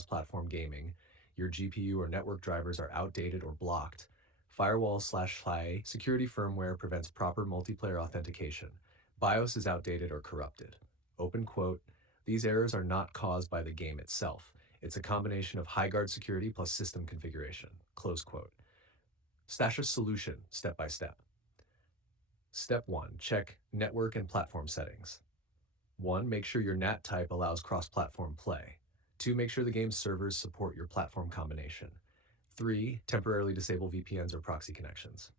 cross-platform gaming, your GPU or network drivers are outdated or blocked. Firewall/high security firmware prevents proper multiplayer authentication. BIOS is outdated or corrupted. Open quote, these errors are not caused by the game itself. It's a combination of HighGuard security plus system configuration. Close quote. Stash a solution step by step. Step 1. Check network and platform settings. 1. Make sure your NAT type allows cross-platform play. 2. Make sure the game's servers support your platform combination. 3. Temporarily disable VPNs or proxy connections.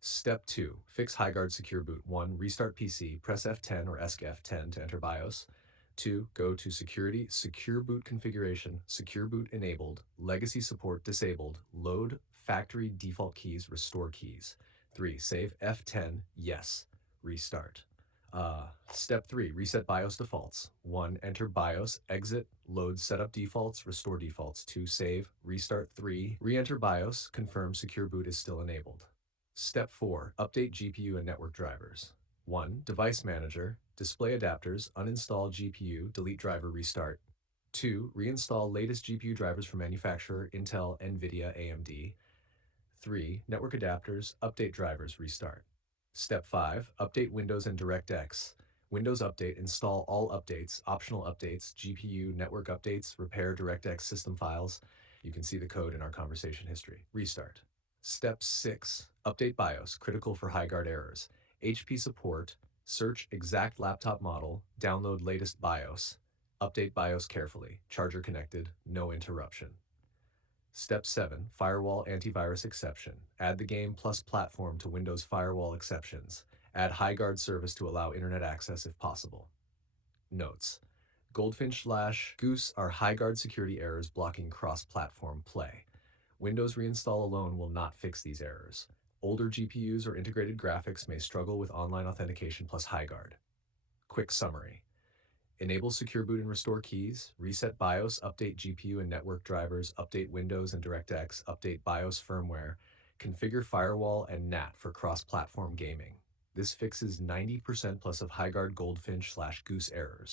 Step 2. Fix HighGuard Secure Boot. 1. Restart PC, press F10 or ESC F10 to enter BIOS. 2. Go to Security, Secure Boot Configuration, Secure Boot Enabled, Legacy Support Disabled, Load Factory Default Keys, Restore Keys. 3. Save F10, Yes. Restart. Step 3. Reset BIOS defaults. 1. Enter BIOS, exit, load setup defaults, restore defaults. 2. Save, restart. 3. Re-enter BIOS, confirm secure boot is still enabled. Step 4. Update GPU and network drivers. 1. Device Manager, display adapters, uninstall GPU, delete driver, restart. 2. Reinstall latest GPU drivers from manufacturer, Intel, NVIDIA, AMD. 3. Network adapters, update drivers, restart. Step 5. Update Windows and DirectX. Windows Update, install all updates, optional updates, GPU, network updates, repair DirectX system files. You can see the code in our conversation history. Restart. Step 6. Update BIOS, critical for HighGuard errors. HP support, search exact laptop model, download latest BIOS. Update BIOS carefully, charger connected, no interruption. Step 7. Firewall antivirus exception. Add the game plus platform to Windows firewall exceptions. Add HighGuard service to allow internet access if possible. Notes. Goldfinch/Goose are HighGuard security errors blocking cross-platform play. Windows reinstall alone will not fix these errors. Older GPUs or integrated graphics may struggle with online authentication plus HighGuard. Quick summary. Enable secure boot and restore keys, reset BIOS, update GPU and network drivers, update Windows and DirectX, update BIOS firmware, configure firewall and NAT for cross-platform gaming. This fixes 90% plus of HighGuard Goldfinch/Goose errors.